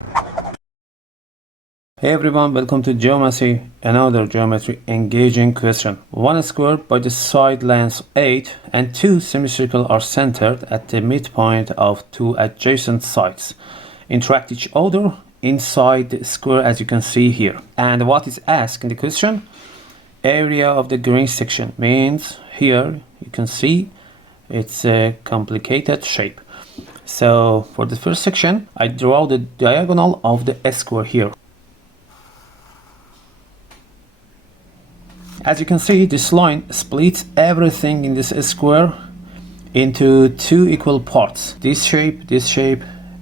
Hey everyone, welcome to Geometry, another geometry engaging question. One square by the side length 8 and two semicircles are centered at the midpoint of two adjacent sides. Interact each other inside the square as you can see here. And what is asked in the question? Area of the green section means here you can see it's a complicated shape. So for the first section, I draw the diagonal of the square here. As you can see, this line splits everything in this square into two equal parts. This shape,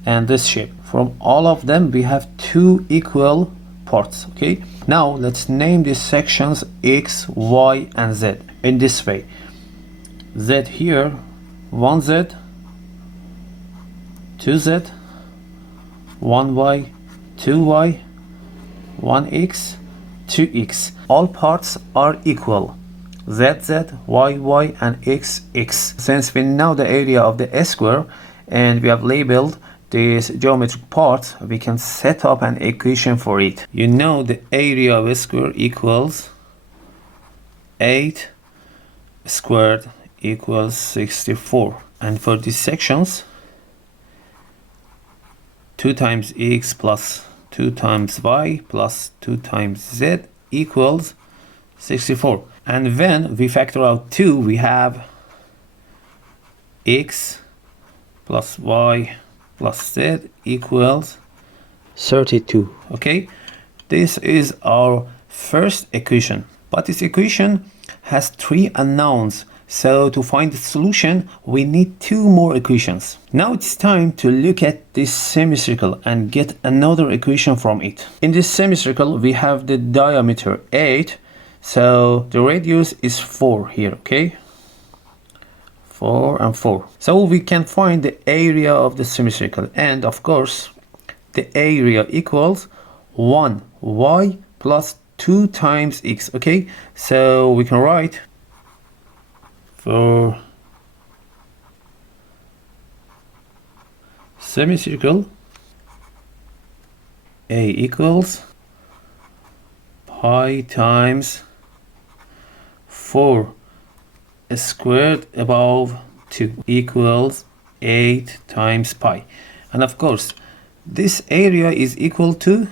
and this shape. From all of them, we have two equal parts, okay? Now, let's name these sections X, Y, and Z in this way. Z here, 1Z, 2Z, 1Y, 2Y, 1X, 2x. All parts are equal. ZZ, YY, and XX. Since we know the area of the square and we have labeled this geometric part, we can set up an equation for it. You know the area of a square equals 8 squared equals 64. And for these sections, 2 times x plus 2 times y plus 2 times z equals 64. And when we factor out 2, we have x plus y plus z equals 32. Okay, this is our first equation. But this equation has 3 unknowns. So to find the solution, we need 2 more equations. Now it's time to look at this semicircle and get another equation from it. In this semicircle, we have the diameter 8. So the radius is 4 here, okay? 4 and 4. So we can find the area of the semicircle. And of course, the area equals 1y plus 2 times x, okay? So we can write for semicircle, A equals pi times 4 squared above 2 equals 8 times pi. And of course, this area is equal to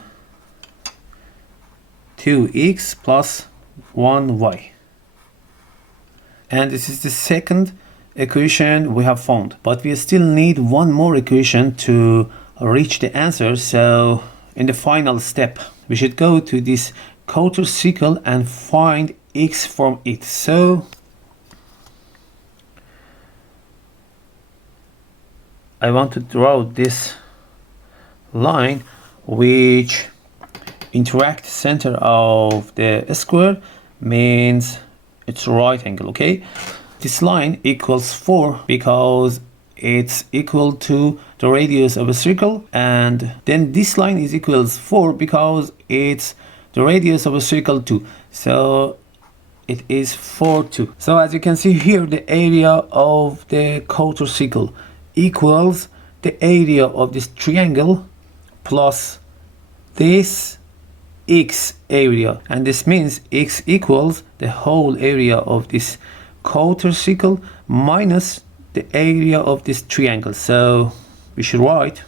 2x plus 1y. And this is the second equation we have found. But we still need one more equation to reach the answer. So in the final step, we should go to this quarter circle and find x from it. So I want to draw this line which interact center of the square means it's right angle, okay? This line equals 4 because it's equal to the radius of a circle, and then this line is equals 4 because it's the radius of a circle too. So it is 4 2. So as you can see here, the area of the quarter circle equals the area of this triangle plus this x area, and this means x equals the whole area of this quarter circle minus the area of this triangle. So we should write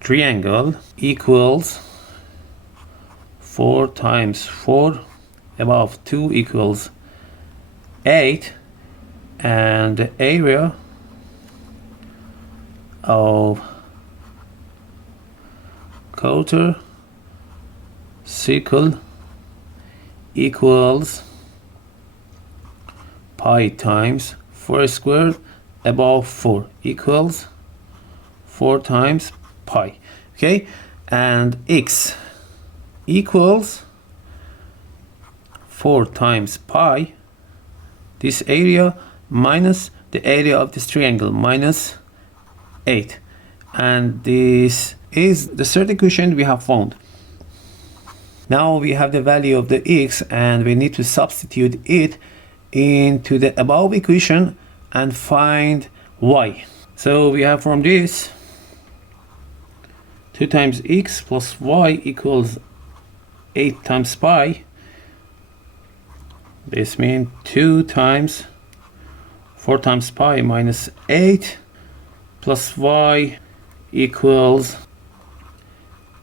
triangle equals 4 times 4 above 2 equals 8, and the area of quarter circle equals pi times 4 squared above 4 equals 4 times pi, okay? And x equals 4 times pi, this area minus the area of this triangle minus 8, and this is the third equation we have found. Now we have the value of the x and we need to substitute it into the above equation and find y. So we have from this 2 times x plus y equals 8 times pi. This means 2 times 4 times pi minus 8 plus y equals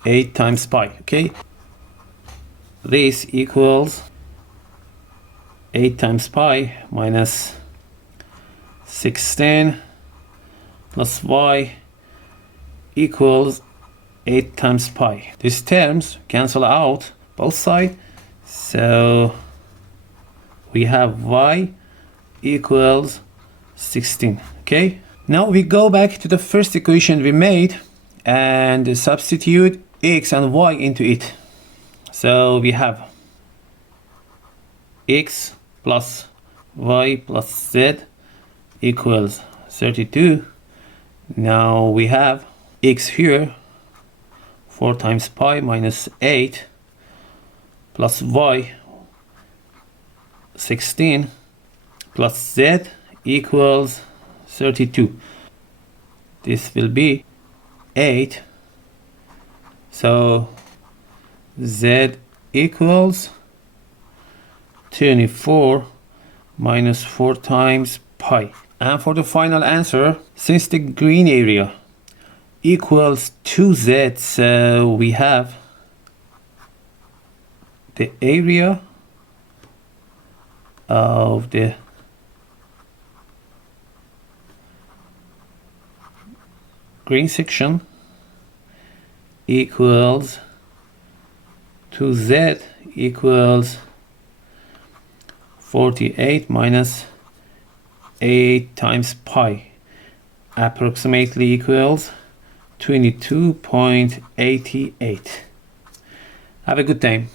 8 times pi. Okay, this equals 8 times pi minus 16 plus y equals 8 times pi. These terms cancel out both sides, so we have y equals 16. Okay, now we go back to the first equation we made and substitute x and y into it. So we have x plus y plus z equals 32. Now we have x here, 4 times pi minus 8 plus y 16 plus z equals 32. This will be 8. So z equals 24 minus 4 times pi. And for the final answer, since the green area equals 2z, so we have the area of the green section equals 2z equals 48 minus 8 times pi, approximately equals 22.88. Have a good time.